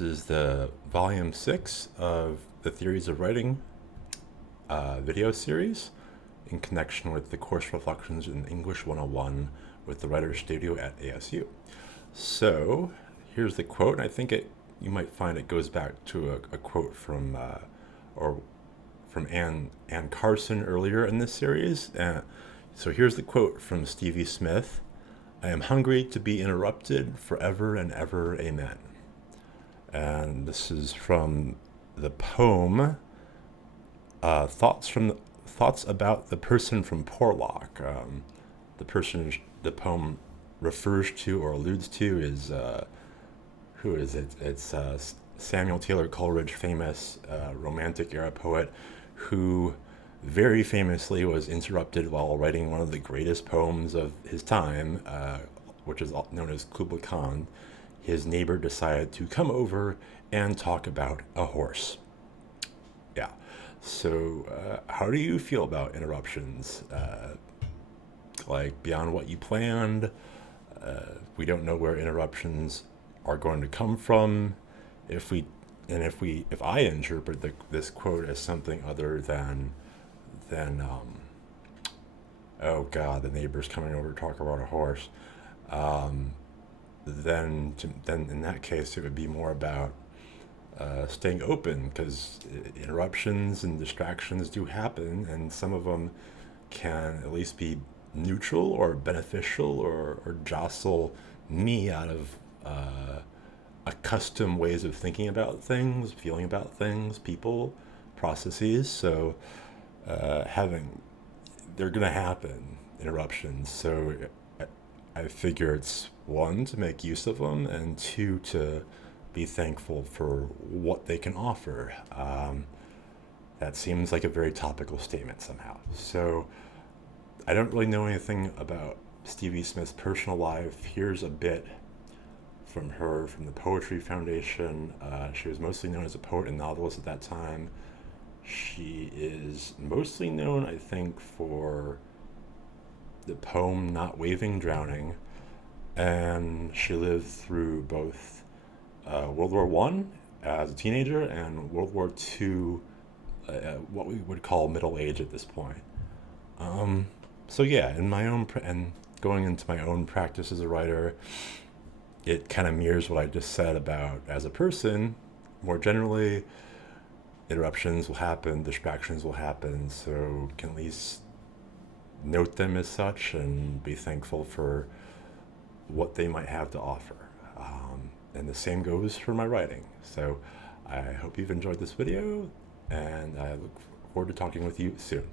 This is the volume 6 of the Theories of Writing video series in connection with the course Reflections in English 101 with the Writer's Studio at ASU. So here's the quote, and I think you might find it goes back to a quote from Anne Carson earlier in this series. So here's the quote from Stevie Smith: "I am hungry to be interrupted forever and ever, amen." And this is from the poem Thoughts About the Person from Porlock. The person the poem refers to or alludes to is who is it? It's Samuel Taylor Coleridge, famous Romantic era poet, who very famously was interrupted while writing one of the greatest poems of his time, which is known as Kubla Khan. His neighbor decided to come over and talk about a horse. Yeah. So how do you feel about interruptions? Like beyond what you planned? We don't know where interruptions are going to come from. If I interpret this quote as something other than oh God, the neighbor's coming over to talk about a horse, then in that case it would be more about staying open, because interruptions and distractions do happen, and some of them can at least be neutral or beneficial or jostle me out of accustomed ways of thinking about things, feeling about things, people, processes. So they're gonna happen, interruptions. So I figure it's one, to make use of them, and two, to be thankful for what they can offer. That seems like a very topical statement somehow. So I don't really know anything about Stevie Smith's personal life. Here's a bit from her from the Poetry Foundation. She was mostly known as a poet and novelist at that time. She is mostly known, I think, for the poem Not Waving Drowning, and she lived through both World War One as a teenager and World War Two, what we would call middle age at this point. So yeah, in my own and going into my own practice as a writer, it kind of mirrors what I just said about as a person. More generally, interruptions will happen, distractions will happen, so you can at least note them as such and be thankful for what they might have to offer. And the same goes for my writing. So I hope you've enjoyed this video, and I look forward to talking with you soon.